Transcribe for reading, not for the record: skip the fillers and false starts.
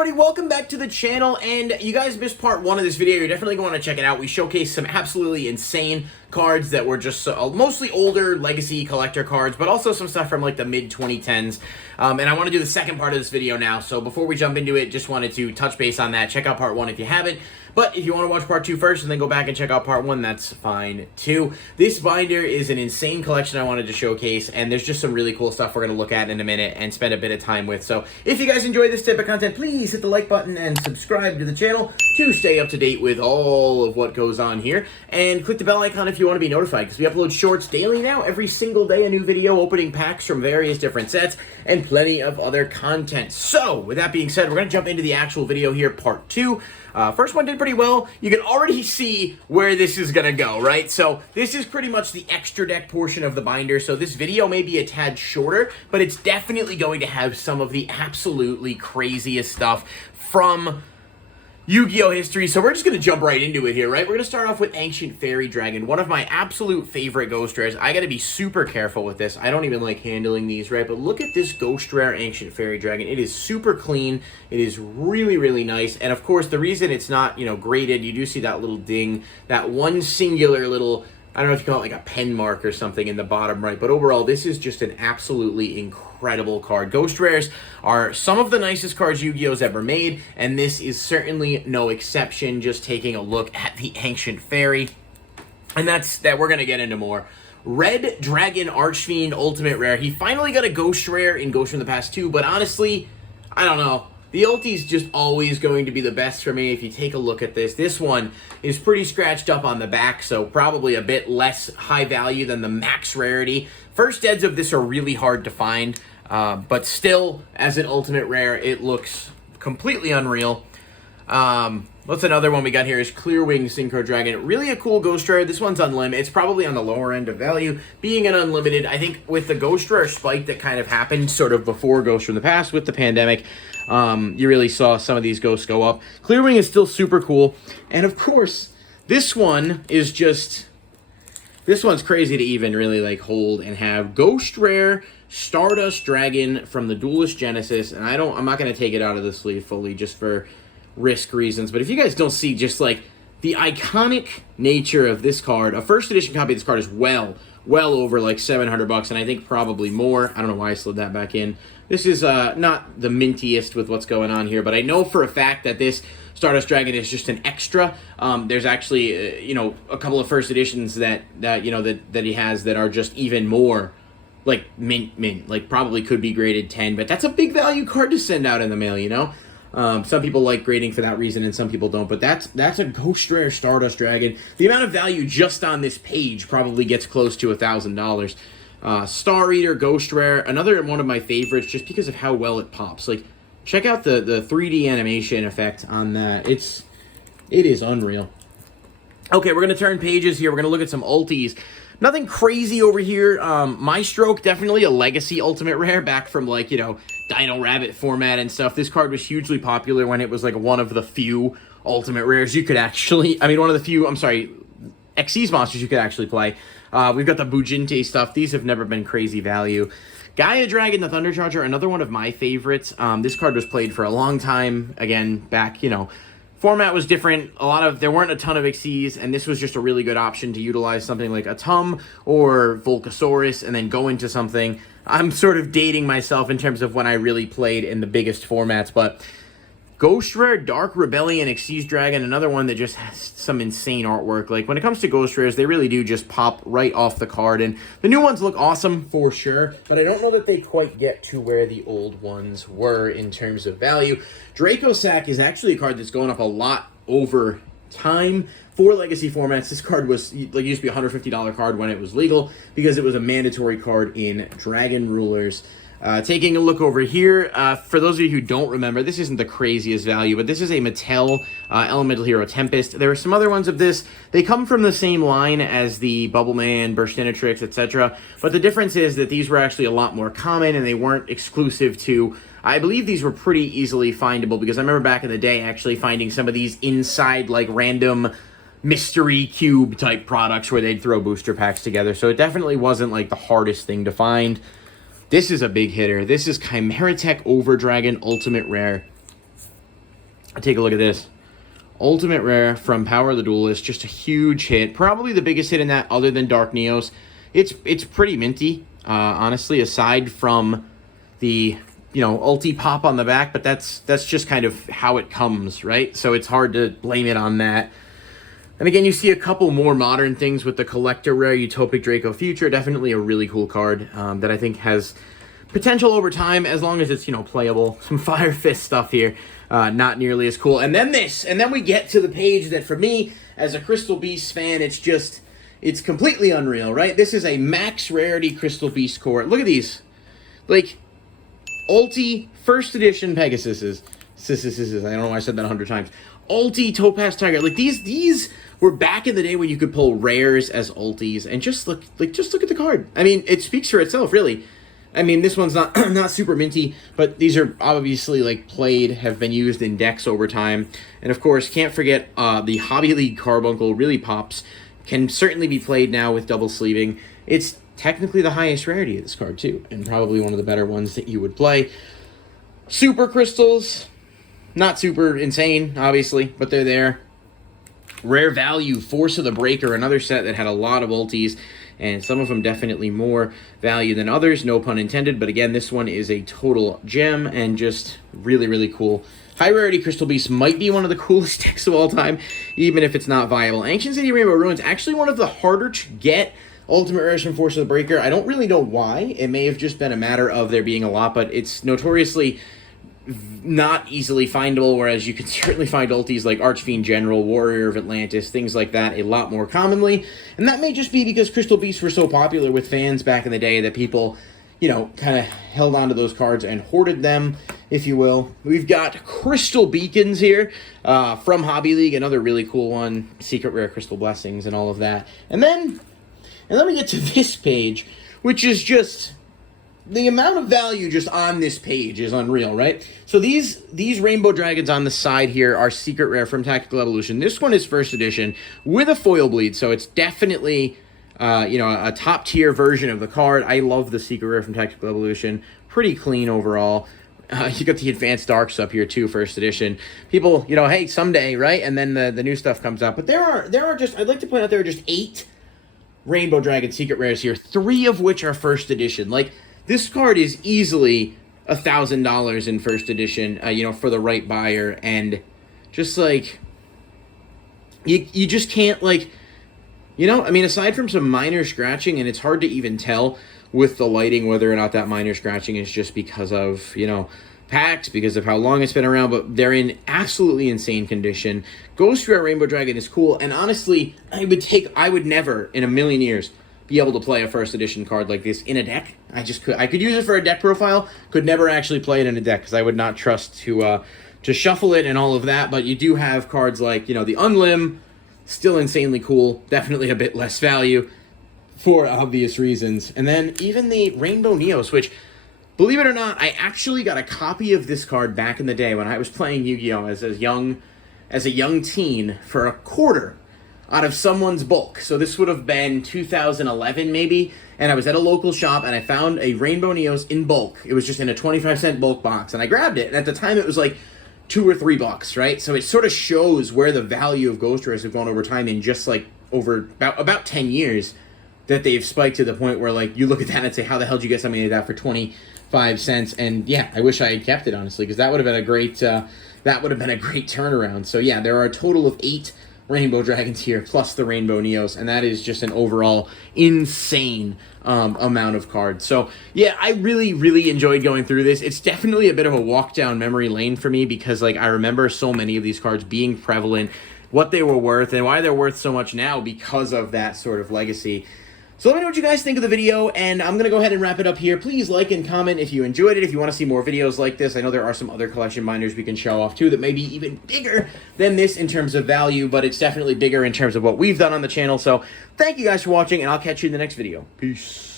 everybody, welcome back to the channel, and you guys missed part 1 of this video. You're definitely going to check it out. We showcased some absolutely insane cards that were just mostly older legacy collector cards, but also some stuff from like the mid-2010s. And I want to do the second part of this video now, so before we jump into it, just wanted to touch base on that. Check out part 1 if you haven't. But if you want to watch part 2 first and then go back and check out part 1, that's fine too. This binder is an insane collection I wanted to showcase, and there's just some really cool stuff we're going to look at in a minute and spend a bit of time with. So if you guys enjoy this type of content, please hit the like button and subscribe to the channel to stay up to date with all of what goes on here. And click the bell icon if you want to be notified, because we upload shorts daily now. Every single day a new video, opening packs from various different sets, and plenty of other content. So with that being said, we're going to jump into the actual video here, part 2. First one did pretty well. You can already see where this is going to go, right? So this is pretty much the extra deck portion of the binder. So this video may be a tad shorter, but it's definitely going to have some of the absolutely craziest stuff from Yu-Gi-Oh history. So we're just going to jump right into it here, right? We're going to start off with Ancient Fairy Dragon, one of my absolute favorite Ghost Rares. I got to be super careful with this. I don't even like handling these, right? But look at this Ghost Rare Ancient Fairy Dragon. It is super clean. It is really, really nice. And of course, the reason it's not, graded, you do see that little ding, that one singular little, I don't know if you call it like a pen mark or something in the bottom right, but overall, this is just an absolutely incredible card. Ghost Rares are some of the nicest cards Yu-Gi-Oh's ever made, and this is certainly no exception. Just taking a look at the Ancient Fairy, and that we're going to get into more. Red Dragon Archfiend Ultimate Rare. He finally got a Ghost Rare in Ghost from the Past 2, but honestly, I don't know. The ulti's just always going to be the best for me. If you take a look at this, this one is pretty scratched up on the back, so probably a bit less high value than the max rarity. First eds of this are really hard to find, but still, as an ultimate rare, it looks completely unreal. What's another one we got here is Clearwing Synchro Dragon. Really a cool Ghost Rare. This one's unlimited. It's probably on the lower end of value. Being an unlimited, I think with the Ghost Rare spike that kind of happened sort of before Ghost from the Past with the pandemic, you really saw some of these ghosts go up. Clearwing is still super cool. And of course, this one is just, this one's crazy to even really like hold and have. Ghost Rare Stardust Dragon from the Duelist Genesis. And I'm not going to take it out of the sleeve fully just for risk reasons, but if you guys don't see just like the iconic nature of this card, a first edition copy of this card is well over like $700, and I think probably more. I don't know why I slid that back in. This is not the mintiest with what's going on here, but I know for a fact that this Stardust Dragon is just an extra. There's actually a couple of first editions that he has that are just even more like mint, like probably could be graded 10, but that's a big value card to send out in the mail, Some people like grading for that reason and some people don't, but that's a Ghost Rare Stardust Dragon. The amount of value just on this page probably gets close to $1,000. Star Eater Ghost Rare, another one of my favorites just because of how well it pops. Like, check out the 3D animation effect on that. It is unreal. Okay, we're going to turn pages here. We're going to look at some ultis. Nothing crazy over here. My Stroke, definitely a legacy ultimate rare back from like, Dino Rabbit format and stuff. This card was hugely popular when it was like one of the few ultimate rares you could actually, one of the few, Xyz monsters you could actually play. We've got the Bujinte stuff. These have never been crazy value. Gaia Dragon, the Thunder Charger, another one of my favorites. This card was played for a long time. Again, back, format was different. There weren't a ton of Xyz, and this was just a really good option to utilize something like a Tum or Volcasaurus and then go into something. I'm sort of dating myself in terms of when I really played in the biggest formats, but Ghost Rare Dark Rebellion Xyz Dragon, another one that just has some insane artwork. Like, when it comes to Ghost Rares, they really do just pop right off the card, and the new ones look awesome for sure, but I don't know that they quite get to where the old ones were in terms of value. Draco Sack is actually a card that's going up a lot over time. For legacy formats, this card was like used to be a $150 card when it was legal because it was a mandatory card in Dragon Rulers. Taking a look over here, for those of you who don't remember, this isn't the craziest value, but this is a Mattel Elemental Hero Tempest. There are some other ones of this. They come from the same line as the Bubble Man, Burstinatrix, etc. But the difference is that these were actually a lot more common and they weren't exclusive to... I believe these were pretty easily findable because I remember back in the day actually finding some of these inside like random mystery cube type products where they'd throw booster packs together. So it definitely wasn't like the hardest thing to find. This is a big hitter. This is Chimeratech Overdragon Ultimate Rare. Take a look at this. Ultimate Rare from Power of the Duelist. Just a huge hit. Probably the biggest hit in that other than Dark Neos. It's pretty minty, honestly, aside from the, you know, ulti pop on the back, but that's just kind of how it comes, right? So it's hard to blame it on that. And again, you see a couple more modern things with the Collector Rare Utopic Draco Future. Definitely a really cool card that I think has potential over time, as long as it's, you know, playable. Some Fire Fist stuff here. Not nearly as cool. And then this. And then we get to the page that, for me, as a Crystal Beast fan, it's completely unreal, right? This is a max rarity Crystal Beast core. Look at these. Like, Ulti First Edition Pegasuses. I don't know why I said that 100 times. Ulti Topaz Tiger. Like, these were back in the day when you could pull rares as ultis. And just look at the card. I mean, it speaks for itself, really. I mean, this one's not not super minty, but these are obviously, like, played, have been used in decks over time. And, of course, can't forget the Hobby League Carbuncle really pops. Can certainly be played now with double sleeving. It's technically the highest rarity of this card, too, and probably one of the better ones that you would play. Super Crystals, not super insane, obviously, but they're there. Rare Value, Force of the Breaker, another set that had a lot of ultis, and some of them definitely more value than others, no pun intended, but again, this one is a total gem, and just really, really cool. High Rarity Crystal Beast might be one of the coolest decks of all time, even if it's not viable. Ancient City Rainbow Ruins, actually one of the harder to get Ultimate Rares from Force of the Breaker. I don't really know why. It may have just been a matter of there being a lot, but it's notoriously not easily findable, whereas you can certainly find ultis like Archfiend General, Warrior of Atlantis, things like that a lot more commonly. And that may just be because Crystal Beasts were so popular with fans back in the day that people, you know, kind of held on to those cards and hoarded them, if you will. We've got Crystal Beacons here from Hobby League, another really cool one, Secret Rare Crystal Blessings and all of that. And then we get to this page, which is just... the amount of value just on this page is unreal, right? So these Rainbow Dragons on the side here are Secret Rare from Tactical Evolution. This one is First Edition with a foil bleed, so it's definitely, you know, a top-tier version of the card. I love the Secret Rare from Tactical Evolution. Pretty clean overall. You got the Advanced Darks up here, too, First Edition. People, you know, hey, someday, right? And then the new stuff comes out. But there are just, I'd like to point out there are just 8 Rainbow Dragon Secret Rares here, 3 of which are First Edition. Like, this card is easily $1,000 in First Edition, you know, for the right buyer, and just, like, you just can't, like, you know, I mean, aside from some minor scratching, and it's hard to even tell with the lighting whether or not that minor scratching is just because of, you know, packs, because of how long it's been around, but they're in absolutely insane condition. Ghost Rare Rainbow Dragon is cool, and honestly, I would never, in a million years, be able to play a First Edition card like this in a deck. I could use it for a deck profile, could never actually play it in a deck, because I would not trust to shuffle it and all of that, but you do have cards like, you know, the Unlim, still insanely cool, definitely a bit less value, for obvious reasons. And then even the Rainbow Neos, which, believe it or not, I actually got a copy of this card back in the day when I was playing Yu-Gi-Oh! as a young teen for a quarter out of someone's bulk. So this would have been 2011 maybe, and I was at a local shop and I found a Rainbow Neos in bulk. It was just in a 25-cent bulk box, and I grabbed it, and at the time it was like $2 or $3, right? So it sort of shows where the value of Ghost Rares have gone over time in just like over about 10 years, that they've spiked to the point where, like, you look at that and say, how the hell did you get something like that for 25 cents? And yeah, I wish I had kept it, honestly, because that would have been a great turnaround. So yeah, there are a total of 8 Rainbow Dragons here, plus the Rainbow Neos, and that is just an overall insane amount of cards. So yeah, I really, really enjoyed going through this. It's definitely a bit of a walk down memory lane for me, because, like, I remember so many of these cards being prevalent, what they were worth, and why they're worth so much now because of that sort of legacy. So let me know what you guys think of the video, and I'm going to go ahead and wrap it up here. Please like and comment if you enjoyed it, if you want to see more videos like this. I know there are some other collection binders we can show off, too, that may be even bigger than this in terms of value, but it's definitely bigger in terms of what we've done on the channel. So thank you guys for watching, and I'll catch you in the next video. Peace.